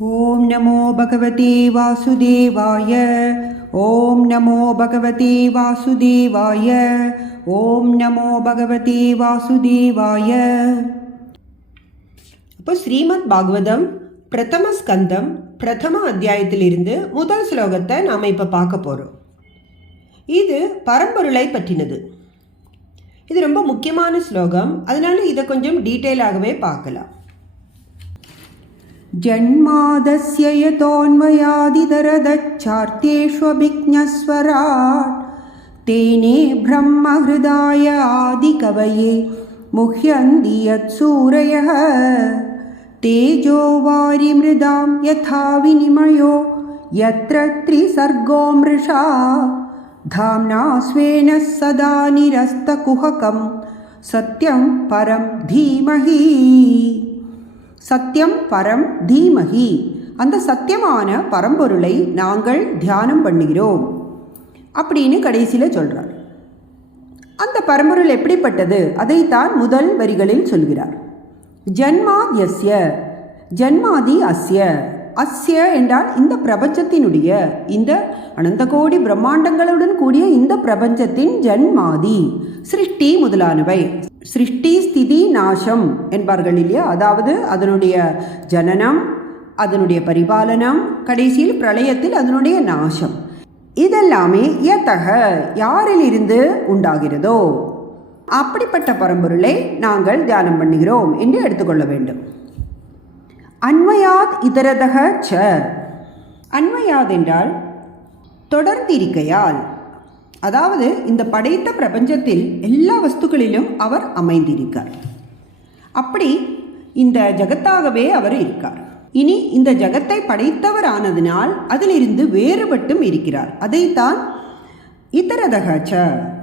ॐ नमो भगवते वासुदेवाय ॐ नमो भगवते वासुदेवाय ॐ नमो भगवते வாசுதேவாய அப்போ ஸ்ரீமத் பாகவதம் பிரதம ஸ்கந்தம் பிரதம அத்தியாயத்திலிருந்து முதல் ஸ்லோகத்தை நாம் இப்போ பார்க்க போகிறோம் இது பரம்பொருளை பற்றினது இது ரொம்ப முக்கியமான ஸ்லோகம் அதனால இதை கொஞ்சம் டீட்டெயிலாகவே பார்க்கலாம் जन्मादस्य यतोऽन्वयादितरदच्छार्त्येष्वभिज्ञस्वराट् तेने ब्रह्महृदाय आदिकवये मुह्यन्ति यत्सूरयः तेजो वारिमृदां यथा विनिमयो यत्र त्रिसर्गो मृषा धाम्ना स्वेन सदा निरस्तकुहकं सत्यं परं धीमहि சத்தியம் பரம் தீமகி அந்த சத்தியமான பரம்பொருளை நாங்கள் தியானம் பண்ணுகிறோம். அப்படின்னு கடைசியில் சொல்கிறார் அந்த பரம்பொருள் எப்படிப்பட்டது? அதைத்தான் முதல் வரிகளில் சொல்கிறார். ஜன்மாத்யஸ்ய ஜன்மாதி அஸ்ய. அஸ்ய என்றால் இந்த பிரபஞ்சத்தினுடைய இந்த அனந்த கோடி பிரம்மாண்டங்களுடன் கூடிய இந்த பிரபஞ்சத்தின் ஜன்மாதி சிருஷ்டி முதலானவை. சிருஷ்டி ஸ்திதி நாசம் என்பார்கள் இல்லையா? அதாவது அதனுடைய ஜனனம் அதனுடைய பரிபாலனம் கடைசியில் பிரளயத்தில் அதனுடைய நாசம். இதெல்லாமே எத்தக யாரிலிருந்து உண்டாகிறதோ? அப்படிப்பட்ட பரம்பொருளை நாங்கள் தியானம் பண்ணுகிறோம் என்று எடுத்துக்கொள்ள வேண்டும். அன்வயாத் இதரதக ச. அன்வயாத் என்றால் தொடர்ந்திருக்கையால். அதாவது இந்த படைத்த பிரபஞ்சத்தில் எல்லா வஸ்துக்களிலும் அவர் அமைந்திருக்கார். அப்படி இந்த ஜகத்தாகவே அவர் இருக்கார். இனி இந்த ஜகத்தை படைத்தவரானதினால் அதிலிருந்து வேறுபட்டும் இருக்கிறார். அதைத்தான் இதரதகச்ச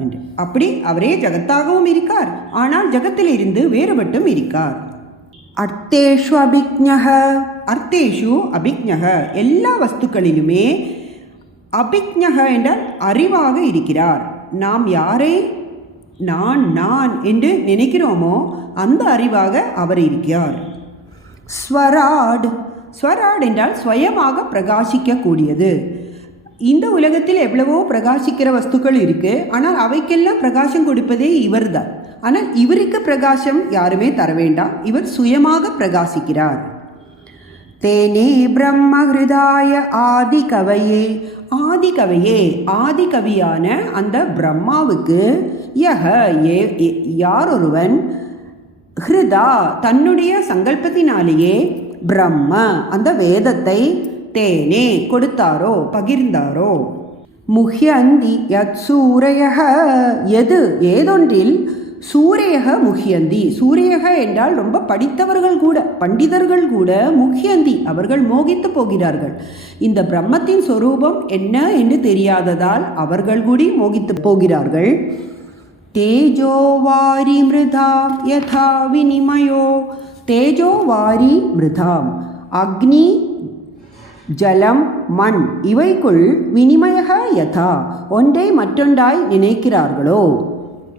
என்று. அப்படி அவரே ஜகத்தாகவும் இருக்கார். ஆனால் ஜகத்திலிருந்து வேறுபட்டும் இருக்கார். அர்த்தேஷு அபிக்ஞக அர்த்தேஷு அபிக்ஞக எல்லா வஸ்துக்களிலுமே அபிக்ஞக என்றால் அறிவாக இருக்கிறார். நாம் யாரை? நான் நான் என்று நினைக்கிறோமோ அந்த அறிவாக அவர் இருக்கிறார். ஸ்வராட். ஸ்வராட் என்றால் சுயமாக பிரகாசிக்கக்கூடியது. இந்த உலகத்தில் எவ்வளவோ பிரகாசிக்கிற வஸ்துக்கள் இருக்குது ஆனால் அவைக்கெல்லாம் பிரகாசம் கொடுப்பதே இவர்தான். ஆனால் இவருக்கு பிரகாசம் யாருமே தர வேண்டாம் இவர் சுயமாக பிரகாசிக்கிறார். தேனே பிரம்ம ஹிருதாய ஆதி கவையே ஆதி கவையே ஆதி கவியான அந்த பிரம்மாவுக்கு யக ஏ யாரொருவன்? ஹிருதா தன்னுடைய சங்கல்பத்தினாலேயே பிரம்ம அந்த வேதத்தை தேனே கொடுத்தாரோ பகிர்ந்தாரோ? முஹ்யந்தி யத் சூரையக எது? ஏதொன்றில் சூரியக முகியந்தி சூரியக என்றால் ரொம்ப படித்தவர்கள் கூட பண்டிதர்கள் கூட முகியந்தி அவர்கள் மோகித்து போகிறார்கள். இந்த பிரம்மத்தின் சொரூபம் என்ன என்று தெரியாததால் அவர்கள் கூடி மோகித்து போகிறார்கள். தேஜோ வாரி மிருதா யதா வினிமயோ. தேஜோ வாரி மிருதாம். அக்னி ஜலம் மண் இவைக்குள் வினிமயக யதா. ஒன்றை மற்றொன்றாய் நினைக்கிறார்களோ?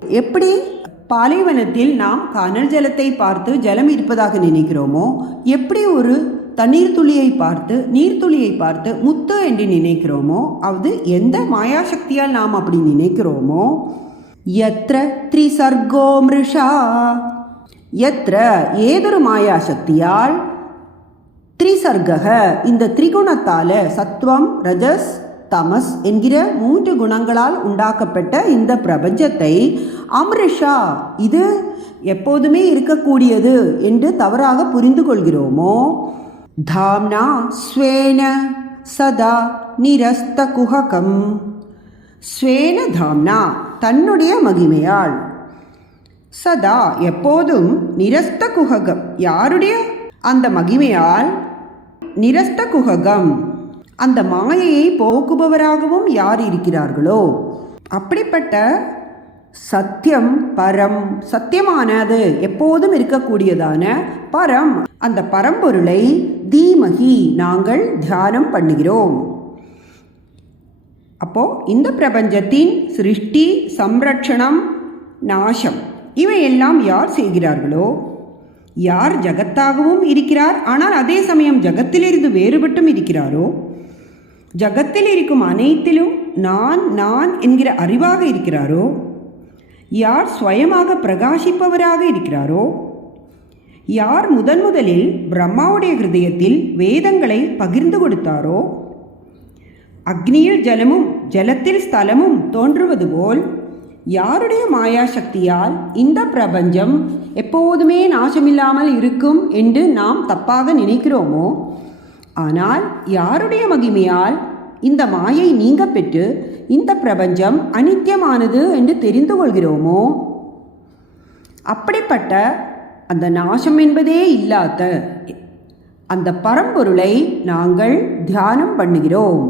எப்படி? பாலைவனத்தில் நாம் கனல் ஜலத்தை பார்த்து ஜலம் இருப்பதாக நினைக்கிறோமோ? எப்படி ஒரு தண்ணீர் துளியை பார்த்து நீர்த்துளியை பார்த்து முத்து என்று நினைக்கிறோமோ? அது எந்த மாயாசக்தியால் நாம் அப்படி நினைக்கிறோமோ? எத்திர த்ரிசர்கோ மிருஷா. எத்திர ஏதொரு மாயாசக்தியால் த்ரிசர்கக. இந்த திரிகுணத்தால் சத்வம் ரஜஸ் தமஸ் என்கிற மூன்று குணங்களால் உண்டாக்கப்பட்ட இந்த பிரபஞ்சத்தை அம்ரிஷா இது எப்போதுமே இருக்கக்கூடியது என்று தவறாக புரிந்து கொள்கிறோமோ? தாம்னா ஸ்வேன சதா நிரஸ்த குஹகம். ஸ்வேன தாம்னா தன்னுடைய மகிமையால். சதா எப்போதும் நிரஸ்த குஹகம். யாருடைய? அந்த மகிமையால். நிரஸ்த குஹகம். அந்த மாயையை போக்குபவராகவும் யார் இருக்கிறார்களோ? அப்படிப்பட்ட சத்தியம் பரம் சத்தியமானது எப்போதும் இருக்கக்கூடியதான பரம். அந்த பரம்பொருளை தீமகி நாங்கள் தியானம் பண்ணுகிறோம். அப்போ இந்த பிரபஞ்சத்தின் சிருஷ்டி சம்ரட்சணம் நாசம் இவையெல்லாம் யார் செய்கிறார்களோ? யார் ஜகத்தாகவும் இருக்கிறார் ஆனால் அதே சமயம் ஜகத்திலிருந்து வேறுபட்டும் இருக்கிறாரோ? ஜகத்தில் இருக்கும் அனைத்திலும் நான் நான் என்கிற அறிவாக இருக்கிறாரோ? யார் சுயமாக பிரகாசிப்பவராக இருக்கிறாரோ? யார் முதன் முதலில் பிரம்மாவுடைய ஹிருதயத்தில் வேதங்களை பகிர்ந்து கொடுத்தாரோ? அக்னியில் ஜலமும் ஜலத்தில் ஸ்தலமும் தோன்றுவது போல் யாருடைய மாயா சக்தியால் இந்த பிரபஞ்சம் எப்போதுமே நாசமில்லாமல் இருக்கும் என்று நாம் தப்பாக நினைக்கிறோமோ? ஆனால் யாருடைய மகிமையால் இந்த மாயை நீங்க பெற்று இந்த பிரபஞ்சம் அனித்தியமானது என்று தெரிந்து கொள்கிறோமோ? அப்படிப்பட்ட அந்த நாசம் என்பதே இல்லாத அந்த பரம்பொருளை நாங்கள் தியானம் பண்ணுகிறோம்.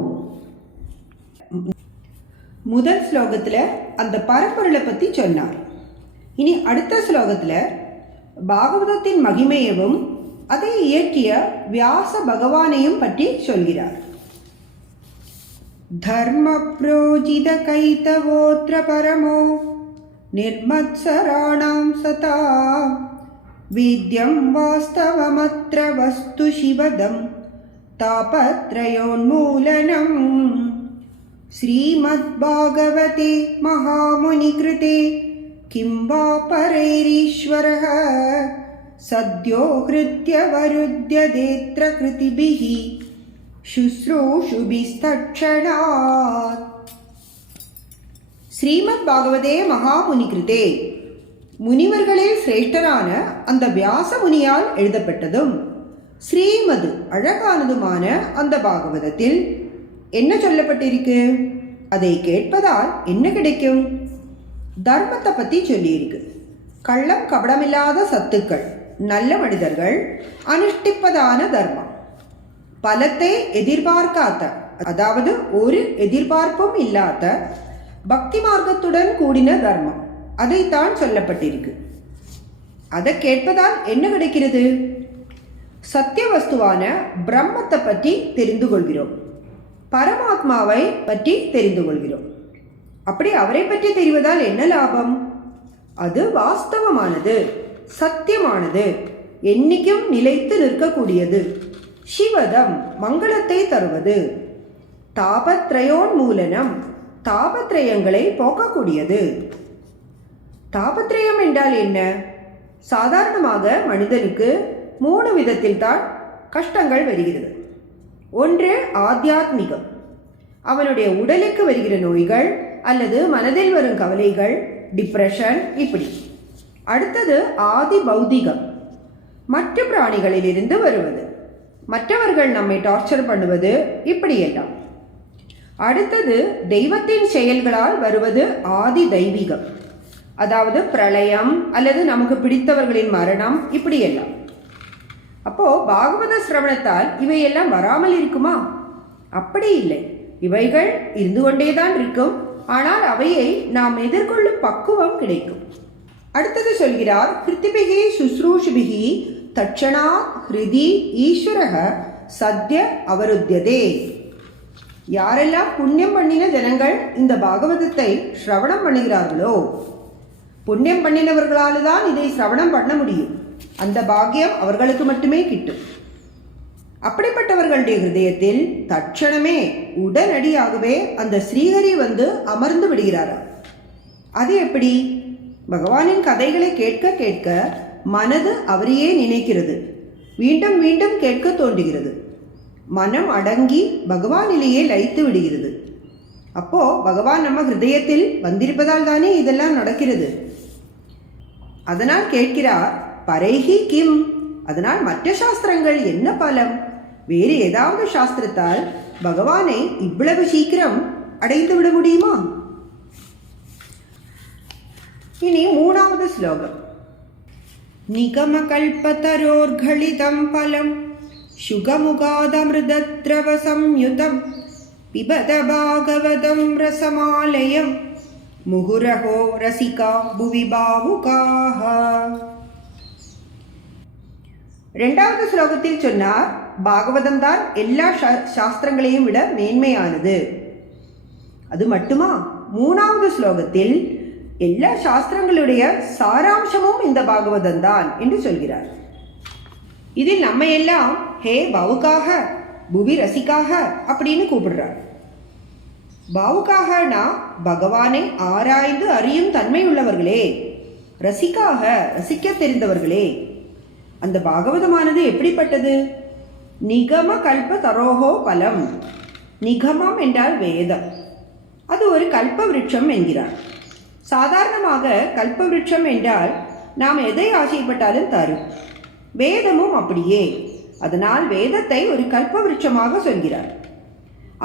முதல் ஸ்லோகத்தில் அந்த பரம்பொருளை பற்றி சொன்னார். இனி அடுத்த ஸ்லோகத்தில் பாகவதத்தின் மகிமையவும் அதை இயற்றிய வியாச பகவானையும் பற்றி சொல்கிறார் தர்ம புரோஜித கைத்தவோத்திர பரமோ நிர்மத்சராணாம் சதா வீத்யம் வாஸ்தவமத்ர வஸ்து சிவதம் तापत्रयोन्मूलनम् श्रीमद्भागवते महामुनिकृते किं वा परैरीश्वरः सद्यो हृद्यवरुध्यदेत्र कृतिभिः शुश्रूषुभिस्तक्षणात् ஸ்ரீமத் பாகவதே மகாமுனிகிருதே முனிவர்களில் சிரேஷ்டரான அந்த வியாச முனியால் எழுதப்பட்டதும் ஸ்ரீமது அழகானதுமான அந்த பாகவதத்தில் என்ன சொல்லப்பட்டிருக்கு அதை கேட்பதால் என்ன கிடைக்கும் தர்மத்தை பற்றி சொல்லியிருக்கு கள்ளம் கபடமில்லாத சத்துக்கள் நல்ல மனிதர்கள் அனுஷ்டிப்பதான தர்மம். பலத்தை எதிர்பார்க்காத அதாவது ஒரு எதிர்பார்ப்பும் இல்லாத பக்தி மார்க்கத்துடன் கூடின தர்மம். அதைத்தான் சொல்லப்பட்டிருக்கு. அதை கேட்பதால் என்ன கிடைக்கிறது? சத்திய வஸ்துவான பிரம்மத்தை பற்றி தெரிந்து கொள்கிறோம். பரமாத்மாவை பற்றி தெரிந்து கொள்கிறோம். அப்படி அவரை பற்றி தெரிவதால் என்ன லாபம்? அது வாஸ்தவமானது. சத்தியமானது. என்றைக்கும் நிலைத்து நிற்கக்கூடியது. சிவதம் மங்களத்தை தருவது. தாபத்ரயோன் மூலனம் தாபத்ரயங்களை போக்கக்கூடியது. தாபத்ரயம் என்றால் என்ன? சாதாரணமாக மனிதனுக்கு மூணு விதத்தில் தான் கஷ்டங்கள் வருகிறது. ஒன்று ஆத்தியாத்மிகம். அவனுடைய உடலுக்கு வருகிற நோய்கள் அல்லது மனதில் வரும் கவலைகள் டிப்ரெஷன் இப்படி. அடுத்தது ஆதி பௌதிகம். மற்ற பிராணிகளிலிருந்து வருவது. மற்றவர்கள் நம்மை டார்ச்சர் பண்ணுவது இப்படியெல்லாம். அடுத்தது தெய்வத்தின் செயல்களால் வருவது ஆதி தெய்வீகம். அதாவது பிரளயம் அல்லது நமக்கு பிடித்தவர்களின் மரணம் இப்படியெல்லாம். அப்போ பாகவத சிரவணத்தால் இவையெல்லாம் வராமல் இருக்குமா? அப்படி இல்லை. இவைகள் இருந்து கொண்டேதான் இருக்கும். ஆனால் அவையை நாம் எதிர்கொள்ளும் பக்குவம் கிடைக்கும். அடுத்தது சொல்கிறார் கிருத்திபிகி சுஸ்ரூஷிபிகி தட்சணா ஹிருதி ஈஸ்வரக சத்ய அவருத்தியதே யாரெல்லாம் புண்ணியம் பண்ணின ஜனங்கள் இந்த பாகவதத்தை ஸ்ரவணம் பண்ணுகிறார்களோ புண்ணியம் பண்ணினவர்களால் தான் இதை சிரவணம் பண்ண முடியும். அந்த பாக்கியம் அவர்களுக்கு மட்டுமே கிட்டும். அப்படிப்பட்டவர்களுடைய ஹிருதயத்தில் தட்சணமே உடனடியாகவே அந்த ஸ்ரீஹரி வந்து அமர்ந்து விடுகிறாராம். அது எப்படி? பகவானின் கதைகளை கேட்க கேட்க மனது அவரையே நினைக்கிறது. மீண்டும் மீண்டும் கேட்க தோன்றுகிறது. மனம் அடங்கி பகவானிலேயே லயித்து விடுகிறது. அப்போ பகவான் நம்ம ஹிருதயத்தில் வந்திருப்பதால் தானே இதெல்லாம் நடக்கிறது. அதனால் கேட்கிறார் பரைகி கிம்? அதனால் மற்ற சாஸ்திரங்கள் என்ன பலம்? வேறு ஏதாவது சாஸ்திரத்தால் பகவானை இவ்வளவு சீக்கிரம் அடைந்து விட முடியுமா? இனி மூணாவது ஸ்லோகம் நிகமகல்பதரோர்களிதம் பலம் சுகமுகாதமிருதத்ரவ சம்யுதம் பிபத பாகவதம் ரசமாலயம் முகுரகோ ரசிகா புவி பாவுகாக ரெண்டாவது ஸ்லோகத்தில் சொன்னார் பாகவதம் தான் எல்லா சா- சாஸ்திரங்களையும் விட மேன்மையானது அது மட்டுமா மூணாவது ஸ்லோகத்தில் எல்லா சாஸ்திரங்களுடைய சாராம்சமும் இந்த பாகவதம் தான் என்று சொல்கிறார். இதில் நம்ம எல்லாம் ஹே பாவுக்காக புவி ரசிக்காக அப்படின்னு கூப்பிடுறார். பாவுக்காகனா பகவானை ஆராய்ந்து அறியும் தன்மை உள்ளவர்களே ரசிக்காக ரசிக்க தெரிந்தவர்களே அந்த பாகவதமானது எப்படிப்பட்டது? நிகம கல்ப தரோகோ பலம் நிகமம் என்றால் வேதம் அது ஒரு கல்ப விருட்சம் என்கிறார். சாதாரணமாக கல்பவிருட்சம் என்றால் நாம் எதை ஆசைப்பட்டாலும் தரும். வேதமும் அப்படியே. அதனால் வேதத்தை ஒரு கல்பவிருட்சமாக சொல்கிறார்.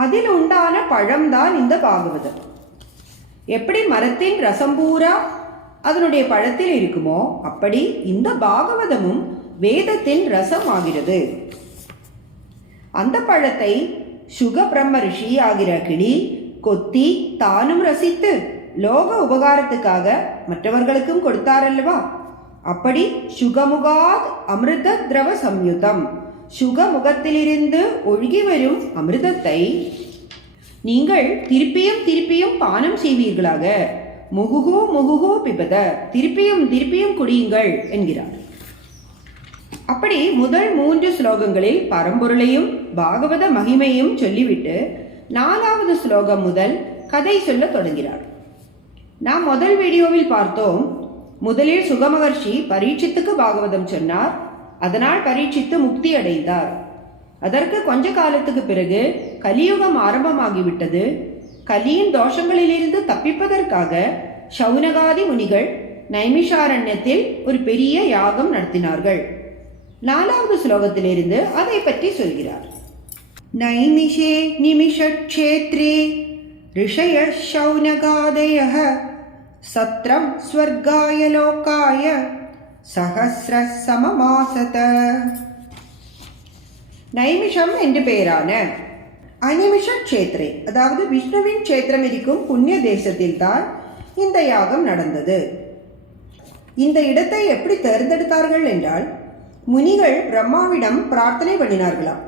அதில் உண்டான பழம்தான் இந்த பாகவதம். எப்படி மரத்தின் ரசம் பூரா அதனுடைய பழத்தில் இருக்குமோ அப்படி இந்த பாகவதமும் வேதத்தின் ரசம் ஆகிறது அந்த பழத்தை சுக பிரம்ம ரிஷி ஆகிற கிளி கொத்தி தானும் ரசித்து லோக உபகாரத்துக்காக மற்றவர்களுக்கும் கொடுத்தாரல்லவா? அப்படி சுகமுகாத் அமிர்த திரவ சம்யுதம். சுகமுகத்திலிருந்து ஒழுகி வரும் அமிர்தத்தை நீங்கள் திருப்பியும் திருப்பியும் பானம் செய்வீர்களாக. முகுகோ முகுகோ பிபத. திருப்பியும் திருப்பியும் குடியுங்கள் என்கிறார். அப்படி முதல் மூன்று ஸ்லோகங்களில் பரம்பொருளையும் பாகவத மகிமையும் சொல்லிவிட்டு நாலாவது ஸ்லோகம் முதல் கதை சொல்ல தொடங்கிறார். நாம் முதல் வீடியோவில் பார்த்தோம். முதலில் சுகமகர்ஷி பரீட்சித்துக்கு பாகவதம் சொன்னார். அதனால் பரீட்சித்து முக்தி அடைந்தார். அதற்கு கொஞ்ச காலத்துக்கு பிறகு கலியுகம் ஆரம்பமாகிவிட்டது. கலியின் தோஷங்களிலிருந்து தப்பிப்பதற்காக சௌனகாதி முனிகள் நைமிஷாரண்யத்தில் ஒரு பெரிய யாகம் நடத்தினார்கள். நாலாவது ஸ்லோகத்திலிருந்து அதை பற்றி சொல்கிறார். நைமிஷே நிமிஷக்ஷேத்ரே ऋषय शौनकादयः सत्रं स्वर्गाय लोकाय சஹசிர சமமாசத நைமிஷம் என்று பெயரான அனிமிஷ க்ஷேத்ரே அதாவது விஷ்ணுவின் க்ஷேத்திரம் இருக்கும் புண்ணிய தேசத்தில் தான் இந்த யாகம் நடந்தது இந்த இடத்தை எப்படி தேர்ந்தெடுத்தார்கள் என்றால் முனிகள் பிரம்மாவிடம் பிரார்த்தனை பண்ணினார்களாம்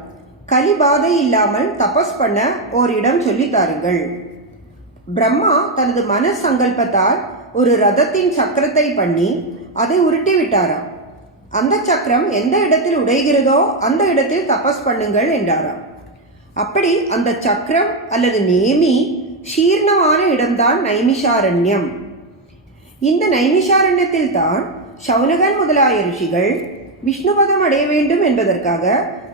கலிபாதை இல்லாமல் தபஸ் பண்ண ஓரிடம் சொல்லித் தாருங்கள் பிரம்மா தனது மன சங்கல்பத்தால் ஒரு ரதத்தின் சக்கரத்தை பண்ணி அதை உருட்டி விட்டாராம் அந்த சக்கரம் எந்த இடத்தில் உடைகிறதோ அந்த இடத்தில் தபஸ் பண்ணுங்கள் என்றாராம். அப்படி அந்த சக்கரம் அல்லது நேமி சீர்ணமான இடம்தான் நைமிஷாரண்யம். இந்த நைமிஷாரண்யத்தில் தான் சௌனகன் முதலாய ரிஷிகள் விஷ்ணுபதம் அடைய வேண்டும் என்பதற்காக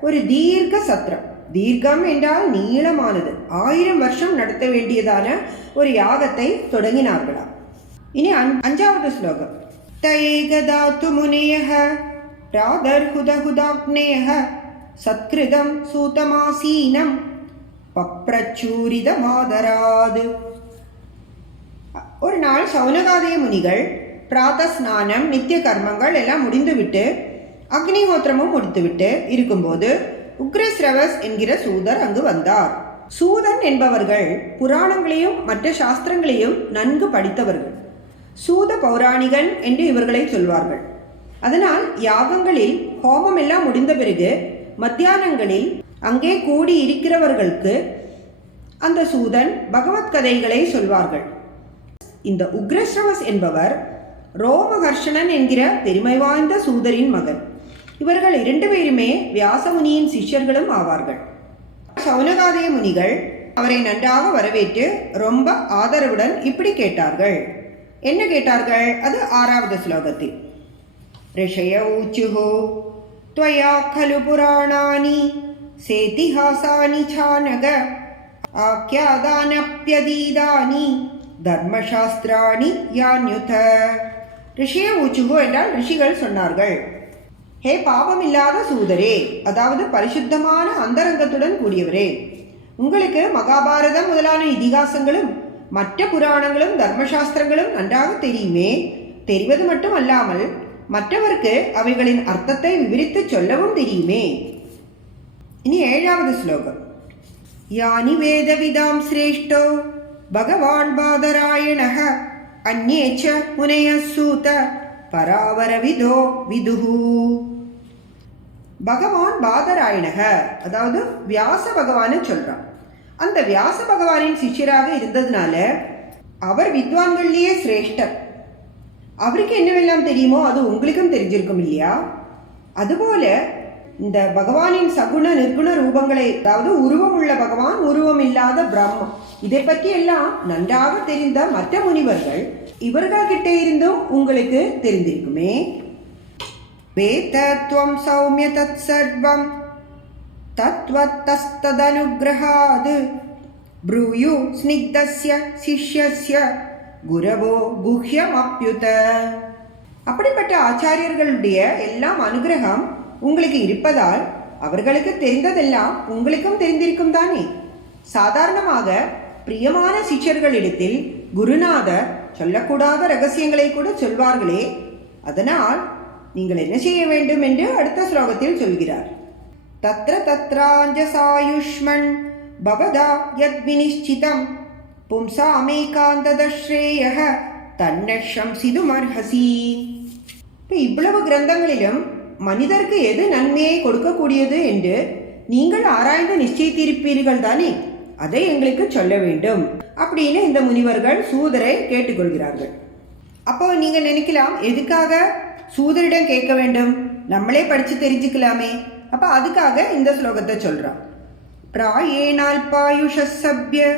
ஒரு தீர்க்க சத்திரம். தீர்க்கம் என்றால் நீளமானது ஆயிரம் வருஷம் நடத்த வேண்டியதான ஒரு யாகத்தை தொடங்கினார்களாம் இனி அஞ்- அஞ்சாவது ஸ்லோகம் தயேகதாத்து முனையः प्रादर्हुदहुदाग्नेयः सत्कृतं सूतमासीनं பப்ரச்சூரிதமாதராது ஒரு நாள் சௌனகாதய முனிகள் பிராத ஸ்நானம் நித்திய கர்மங்கள் எல்லாம் முடிந்துவிட்டு அக்னிஹோத்திரமும் முடித்துவிட்டு இருக்கும்போது உக்ரஸ்ரவஸ் என்கிற சூதர் அங்கு வந்தார். சூதன் என்பவர்கள் புராணங்களையும் மற்ற சாஸ்திரங்களையும் நன்கு படித்தவர்கள். சூத பௌராணிகன் என்று இவர்களை சொல்வார்கள். அதனால் யாகங்களில் ஹோமம் எல்லாம் முடிந்த பிறகு மத்தியானங்களில் அங்கே கூடி இருக்கிறவர்களுக்கு அந்த சூதன் பகவத் கதைகளை சொல்வார்கள். இந்த உக்ரஸ்ரவஸ் என்பவர் ரோமஹர்ஷணன் என்கிற பெருமை வாய்ந்த சூதரின் மகன். இவர்கள் இரண்டு பேருமே வியாசமுனியின் சிஷ்யர்களும் ஆவார்கள் சௌனகாதய முனிகள் அவரை நன்றாக வரவேற்று ரொம்ப ஆதரவுடன் இப்படி கேட்டார்கள் என்ன கேட்டார்கள் அது ஆறாவது ஸ்லோகத்தில் ऋषय ऊचुः त्वया खलु पुराणानि सेतिहासानि चानग ஆக்கியாதானப்பியதீதானி தர்மசாஸ்திராணி யான்யுத ரிஷிய ஊச்சுகு என்றால் ரிஷிகள் சொன்னார்கள் ஹே பாபமில்லாத சூதரே அதாவது பரிசுத்தமான அந்தரங்கத்துடன் கூடியவரே உங்களுக்கு மகாபாரதம் முதலான இதிகாசங்களும் மற்ற புராணங்களும் தர்மசாஸ்திரங்களும் நன்றாக தெரியுமே? தெரிவது மட்டும் அல்லாமல் மற்றவருக்கு அவைகளின் அர்த்தத்தை விவரித்து சொல்லவும் தெரியுமே? இனி ஏழாவது ஸ்லோகம். யானி வேதவிதாம் சிரேஷ்டோ பகவான் பாதராயணக அந்நேச்ச முனைய சூத பராவரவிதோ விதுஹு. பகவான் பாதராயணக அதாவது வியாச பகவானை சொல்றான். அந்த வியாச பகவானின் சிஷ்யராக இருந்ததுனால அவர் வித்வான்கள்லேயே சிரேஷ்டர். அவருக்கு என்னவெல்லாம் தெரியுமோ அது உங்களுக்கும் தெரிஞ்சிருக்கும் இல்லையா? அதுபோல இந்த பகவானின் சகுண நிர்குண ரூபங்களை அதாவது உருவம் உள்ள பகவான் உருவம் இல்லாத பிரம்மம். இதை பற்றி எல்லாம் நன்றாக தெரிந்த மற்ற முனிவர்கள் இவர்கள்கிட்ட இருந்தும் உங்களுக்கு தெரிந்திருக்குமே. வேதத்வம் சௌமிய தத் சர்வம் तत्त्वत्तस्तदनुग्रहाद् ब्रूयु स्निग्धस्य சிஷ்யஸ்ய குரவோ குஹ்யமப்யுத அப்படிப்பட்ட ஆச்சாரியர்களுடைய எல்லாம் அனுகிரகம் உங்களுக்கு இருப்பதால் அவர்களுக்கு தெரிந்ததெல்லாம் உங்களுக்கும் தெரிந்திருக்கும் தானே சாதாரணமாக பிரியமான சிஷ்யர்களிடத்தில் குருநாதர் சொல்லக்கூடாத ரகசியங்களை கூட சொல்வார்களே அதனால் நீங்கள் என்ன செய்ய வேண்டும் என்று அடுத்த ஸ்லோகத்தில் சொல்கிறார். தத்ர தத்ராஞ்சசாயுஷ்மன் பவதா யத்வினிஷ்சிதம் பும்சாமேகாந்ததஸ்ரேய தன்னஷம் சிதுமர்ஹசி இப்போ இவ்வளவு கிரந்தங்களிலும் மனிதருக்கு எது நன்மையை கொடுக்கக்கூடியது என்று நீங்கள் ஆராய்ந்து நிச்சயித்திருப்பீர்கள் தானே? அதை எங்களுக்கு சொல்ல வேண்டும். அப்படின்னு இந்த முனிவர்கள் சூதரை கேட்டுக்கொள்கிறார்கள். அப்போ நீங்கள் நினைக்கலாம் எதுக்காக சூதரிடம் கேட்க வேண்டும். நம்மளே படித்து தெரிஞ்சுக்கலாமே. அப்போ அதுக்காக இந்த ஸ்லோகத்தை சொல்றான். பிராயேணால்பாயுஷசப்ய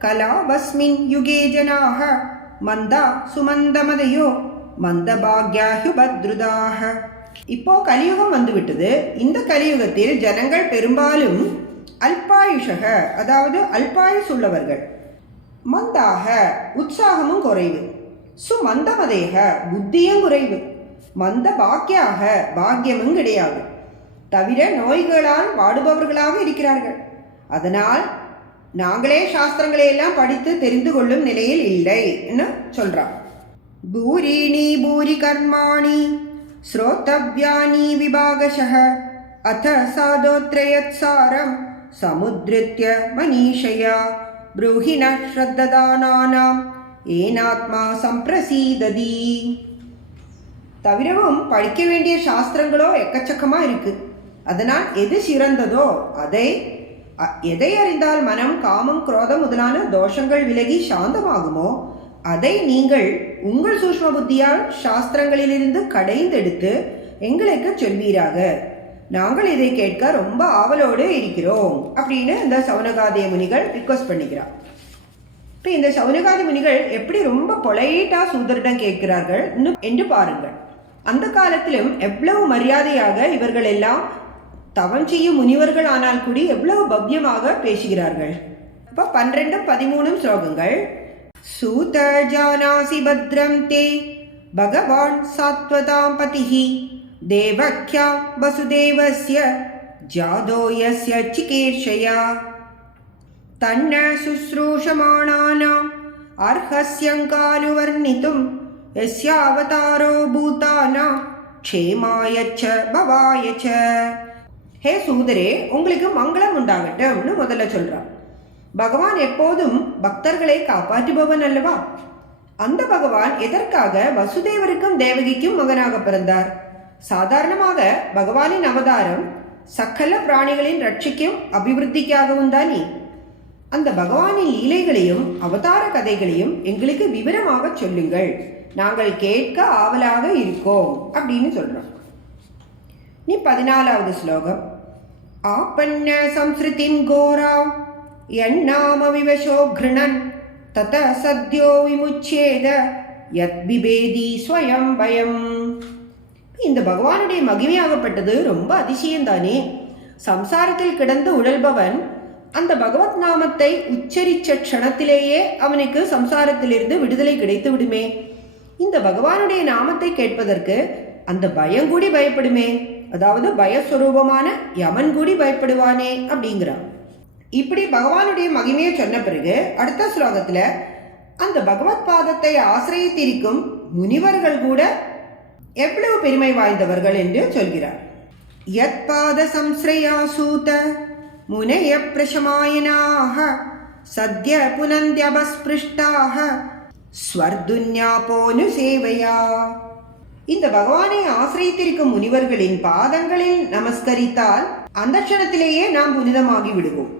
கலாவஸ்மின் யுகே ஜனாக மந்தா சுமந்தமதையோ மந்தபாக்யாஹுபத்ருதாக இப்போ கலியுகம் வந்துவிட்டது. இந்த கலியுகத்தில் ஜனங்கள் பெரும்பாலும் அல்பாயுஷக அதாவது அல்பாயுஸ் உள்ளவர்கள் மந்தாக உற்சாகமும் குறைவு. சுமந்தமதேக புத்தியும் குறைவு. மந்த பாக்கியாக பாக்கியமும் கிடையாது. தவிர நோய்களால் வாடுபவர்களாக இருக்கிறார்கள். அதனால் நாங்களே சாஸ்திரங்களை எல்லாம் படித்து தெரிந்து கொள்ளும் நிலையில் இல்லை என்ன சொல்றான் பூரி கர்மாணி ஸ்ரோத்தவ்யானி விபாகஷ அத சாதோத்ரயத் சாரம் சமுத்ரித்ய மனிஷயா ப்ரூஹி ந ஸ்ரத்ததானானாம் ஏனாத்மா சம்பிரசீததி. தவிரவும் படிக்க வேண்டிய சாஸ்திரங்களோ எக்கச்சக்கமா இருக்கு. அதனால் எது சிறந்ததோ அதை அ- எதை அறிந்தால் மனம் காமம் குரோதம் முதலான தோஷங்கள் விலகி சாந்தமாகுமோ அதை நீங்கள் உங்கள் சூஷ்ம புத்தியால் சாஸ்திரங்களிலிருந்து கடைந்தெடுத்து எங்களுக்கு சொல்வீராக. நாங்கள் இதை கேட்க ரொம்ப ஆவலோடு இருக்கிறோம் அப்படின்னு இந்த சவுனகாதிய முனிகள் ரிக்வஸ்ட் பண்ணிக்கிறார் இப்போ இந்த சவுனகாதி முனிகள் எப்படி ரொம்ப பொலைட்டா சூதரிடம் கேட்கிறார்கள்? இன்னும் என்று பாருங்கள். அந்த காலத்திலும் எவ்வளவு மரியாதையாக இவர்கள் எல்லாம் தவம் செய்யும் முனிவர்கள் ஆனால் கூடி எவ்வளவு பவ்யமாக பேசுகிறார்கள். அப்போ பன்னிரெண்டு பதிமூணும் ஸ்லோகங்கள். சூத ஜானாசி பத்ரம் தே பகவான் சாத்வதாம் பதிஹி தேவக்யா வசுதேவஸ்ய ஜாதோயஸ்ய சிகேர்ஷயா தன்ன சுஸ்ரூஷமானானாம் அர்ஹஸ்யங்காலு வர்ணித்தும் यस्यावतारो भूतानां க்ஷேமாய ச பவாய ச ஹே சூதரே உங்களுக்கு மங்களம் உண்டாகட்டும்னு முதல்ல சொல்றான் பகவான் எப்போதும் பக்தர்களை காப்பாற்றுபவன் அல்லவா அந்த பகவான் எதற்காக வசுதேவருக்கும் தேவகிக்கும் மகனாக பிறந்தார் சாதாரணமாக பகவானின் அவதாரம் சக்கல பிராணிகளின் ரட்சிக்கும் அபிவிருத்திக்காகவும் தானே அந்த பகவானின் லீலைகளையும் அவதார கதைகளையும் எங்களுக்கு விவரமாக சொல்லுங்கள் நாங்கள் கேட்க ஆவலாக இருக்கோம் அப்படின்னு சொல்றோம். நீ பதினாலாவது ஸ்லோகம். ஆப்பன்ன சம்ஸ்ருதிம் கோரா எண்ணாம விவசோ கிருணன் தத சத்யோ விமுச்சேத யத் பிபேதி ஸ்வயம் பயம் இந்த பகவானுடைய மகிமையாகப்பட்டது ரொம்ப அதிசயம்தானே. சம்சாரத்தில் கிடந்து உழல்பவன் அந்த பகவத் நாமத்தை உச்சரிச்ச க்ஷணத்திலேயே அவனுக்கு சம்சாரத்திலிருந்து விடுதலை கிடைத்து விடுமே இந்த பகவானுடைய நாமத்தை கேட்பதற்கு அந்த பயங்கூடி பயப்படுமே. அதாவது பயஸ்வரூபமான யமன் கூடி பயப்படுவானே அப்படிங்கிறான். இப்படி பகவானுடைய மகிமையை சொன்ன பிறகு அடுத்த ஸ்லோகத்தில் அந்த பகவத் பாதத்தை ஆசிரியத்திருக்கும் முனிவர்கள் கூட எவ்வளவு பெருமை வாய்ந்தவர்கள் என்று சொல்கிறார். யத் பாத சம்ஸ்ரயா சூத முனைய பிரசமாயனாக சத்ய புனந்தியபஸ்பிருஷ்டாக ஸ்வர்துன்யா போனு சேவையா. இந்த பகவானை ஆசிரியத்திருக்கும் முனிவர்களின் பாதங்களில் நமஸ்கரித்தால் அந்த க்ஷணத்திலேயே நாம் புனிதமாகி விடுவோம்.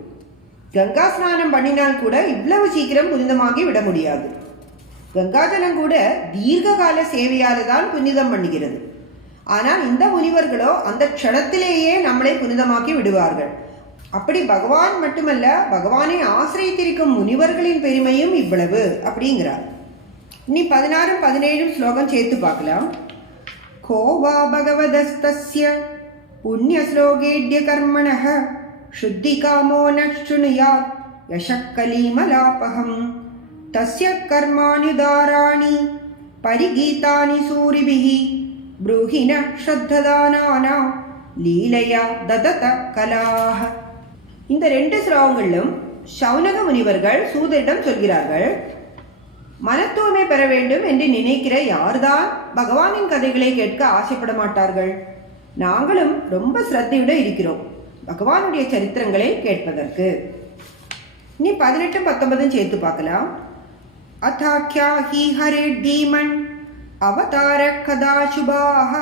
கங்கா ஸ்நானம் பண்ணினால் கூட இவ்வளவு சீக்கிரம் புனிதமாகி விட முடியாது. கங்காஜலம் கூட தீர்க்க கால தான் புனிதம் பண்ணுகிறது. ஆனால் இந்த முனிவர்களோ அந்த க்ஷணத்திலேயே நம்மளை புனிதமாக்கி விடுவார்கள். அப்படி பகவான் மட்டுமல்ல பகவானை ஆசிரியத்திருக்கும் முனிவர்களின் பெருமையும் இவ்வளவு அப்படிங்கிறார். ഇനി പതിനാറും പതിനേഴും ശ്ലോകം ചേർത്ത് പാക്കലാം കോ വാ ഭഗവതസ്തസ്യ പുണ്യശ്ലോകേഡ്യ കർമ്മണ ശുദ്ധികാമോ നക്ഷുണുയാത് യശക്കലീമലാപഹം തസ്യ കർമാണുദാരാണി പരിഗീതാനി സൂരിഭിः ബ്രൂഹിണ ശ്രദ്ധദാനാനാം லீலையா ததத கலாக இந்த ரெண்டு ஸ்லோகங்களிலும் சவுனக முனிவர்கள் சூதரிடம் சொல்கிறார்கள் மனத்தூய்மை பெற வேண்டும் என்று நினைக்கிற யார்தான் பகவானின் கதைகளை கேட்க ஆசைப்பட மாட்டார்கள்? நாங்களும் ரொம்ப சிரத்தையுடன் இருக்கிறோம். பகவானுடைய சரித்திரங்களை கேட்பதற்கு. இனி பதினெட்டும் பத்தொன்பதும் சேர்த்து பார்க்கலாம். அதாக்கியா ஹி ஹரே டீமன் அவதார கதா சுபாக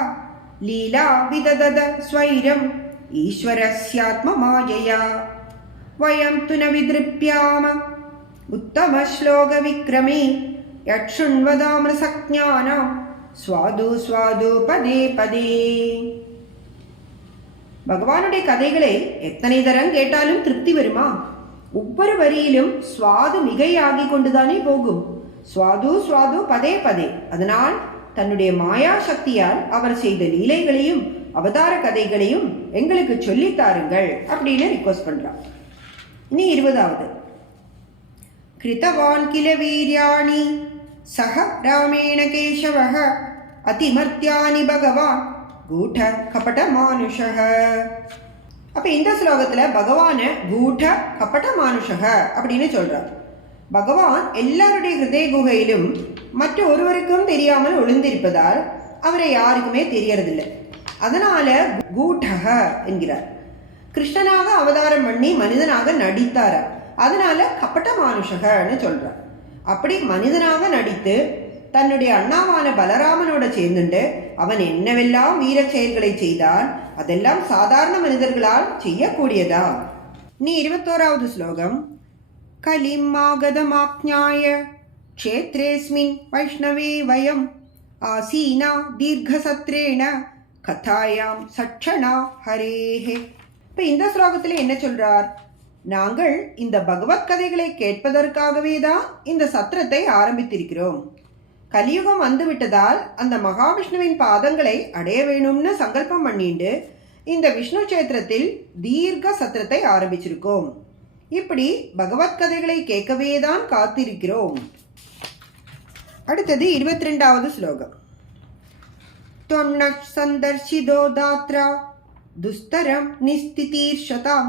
லீலா விததத ஸ்வைரம் ஈஸ்வரஸ்யாத்ம மாயையா. வயம் து ந उत्तमश्लोकविक्रमे यक्षुण्वदामृसज्ञानां स्वादु स्वादु பதே பதே பகவானுடைய கதைகளை எத்தனை தரம் கேட்டாலும் திருப்தி வருமா ஒவ்வொரு வரியிலும் சுவாது மிகையாகி கொண்டுதானே போகும் சுவாது சுவாது பதே பதே அதனால் தன்னுடைய மாயா சக்தியால் அவர் செய்த லீலைகளையும் அவதார கதைகளையும் எங்களுக்கு சொல்லித் தாருங்கள் அப்படின்னு ரிக்வஸ்ட் பண்றார் இனி இருபதாவது कृतवान् किल वीर्याणि सह रामेण केशवः அதிமர்த்தியானி பகவான் கூட கபட மானுஷக அப்ப இந்த ஸ்லோகத்துல பகவான கூட கபட மானுஷக அப்படின்னு சொல்றார் பகவான் எல்லாருடைய ஹிருதய குகையிலும் மற்ற ஒருவருக்கும் தெரியாமல் ஒளிந்திருப்பதால் அவரை யாருக்குமே தெரியறதில்லை அதனால கூட்டக என்கிறார் கிருஷ்ணனாக அவதாரம் பண்ணி மனிதனாக நடித்தார அதனால கப்பட்ட மானுஷகன்னு சொல்கிறார் அப்படி மனிதனாக நடித்து தன்னுடைய அண்ணாவான பலராமனோட சேர்ந்துண்டு அவன் என்னவெல்லாம் வீரச் செயல்களை செய்தான் அதெல்லாம் சாதாரண மனிதர்களால் செய்யக்கூடியதா? நீ இருபத்தோராவது ஸ்லோகம். கலிமாகதமாக்ஞாய க்ஷேத்ரேஸ்மின் வைஷ்ணவே வயம் ஆசீனா தீர்க்கசத்ரேண கதாயாம் சட்சணா ஹரேஹே. இப்போ இந்த ஸ்லோகத்தில் என்ன சொல்கிறார் நாங்கள் இந்த பகவத் கதைகளை கேட்பதற்காகவே தான் இந்த சத்திரத்தை ஆரம்பித்திருக்கிறோம் கலியுகம் வந்துவிட்டதால் அந்த மகாவிஷ்ணுவின் பாதங்களை அடைய வேணும்னு சங்கல்பம் பண்ணிட்டு இந்த விஷ்ணு கஷேத்திரத்தில் தீர்க்க சத்திரத்தை ஆரம்பிச்சிருக்கோம் இப்படி பகவத் கதைகளை கேட்கவே தான் காத்திருக்கிறோம் அடுத்தது இருபத்தி ரெண்டாவது ஸ்லோகம் त्वं न सन्दर्शितो दात्रा दुस्तरं निस्थितीर्षतां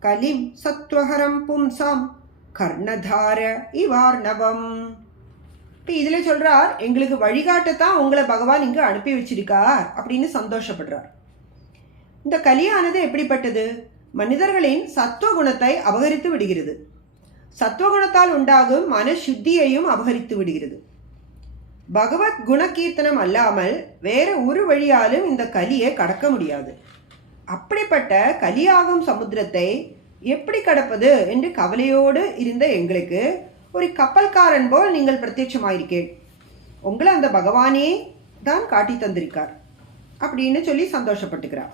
கலிம் சத்வஹரம் பும்சாம் கர்ணதார இவார்ணவம் இப்போ இதில் சொல்கிறார் எங்களுக்கு வழிகாட்டத்தான் உங்களை பகவான் இங்கே அனுப்பி வச்சிருக்கார் அப்படின்னு சந்தோஷப்படுறார். இந்த கலியானது எப்படிப்பட்டது? மனிதர்களின் சத்துவகுணத்தை அபகரித்து விடுகிறது. சத்துவகுணத்தால் உண்டாகும் மன சுத்தியையும் அபகரித்து விடுகிறது. பகவத் குணகீர்த்தனம் அல்லாமல் வேற ஒரு வழியாலும் இந்த கலியை கடக்க முடியாது. அப்படிப்பட்ட கலியாகும் சமுத்திரத்தை எப்படி கடப்பது என்று கவலையோடு இருந்த எங்களுக்கு ஒரு கப்பல்காரன் போல் நீங்கள் பிரத்யட்சமாயிருக்கேன் உங்களை அந்த பகவானே தான் காட்டி தந்திருக்கார் அப்படின்னு சொல்லி சந்தோஷப்பட்டுக்கிறார்.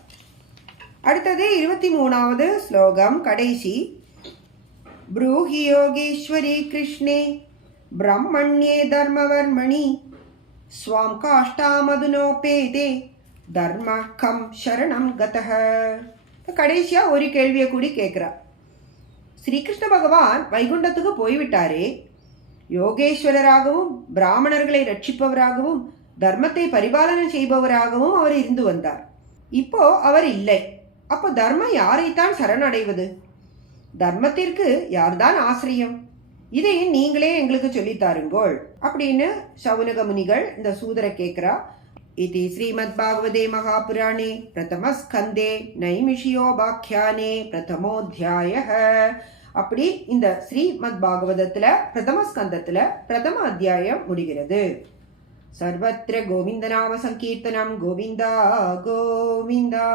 அடுத்தது இருபத்தி மூணாவது ஸ்லோகம் கடைசி. ப்ரூஹி யோகீஸ்வரி கிருஷ்ணே பிரம்மண்யே தர்மவர்மணி ஸ்வாம் காஷ்டாமதுனோபேதே. தர்ம கம் சரணம் கதக கடைசியாக ஒரு கேள்வியை கூடி கேட்குறா ஸ்ரீகிருஷ்ண பகவான் வைகுண்டத்துக்கு போய்விட்டாரே. யோகேஸ்வரராகவும் பிராமணர்களை ரட்சிப்பவராகவும் தர்மத்தை பரிபாலனை செய்பவராகவும் அவர் இருந்து வந்தார். இப்போ அவர் இல்லை. அப்போ தர்மம் யாரைத்தான் சரணடைவது? தர்மத்திற்கு யார்தான் ஆசிரியம்? இதை நீங்களே எங்களுக்கு சொல்லித்தாருங்கோள் அப்படின்னு சவுனக முனிகள் இந்த சூதரை கேட்குறா இது ஸ்ரீமத் பாகவதே மகாபுராணே பிரதம ஸ்கந்தே நைமிஷியோபாக்கியானே அப்படி இந்த ஸ்ரீமத் பாகவதத்துல பிரதம ஸ்கந்தத்துல பிரதம அத்தியாயம் முடிகிறது. சர்வத்திர கோவிந்த நாம சங்கீர்த்தனம் கோவிந்தா கோவிந்தா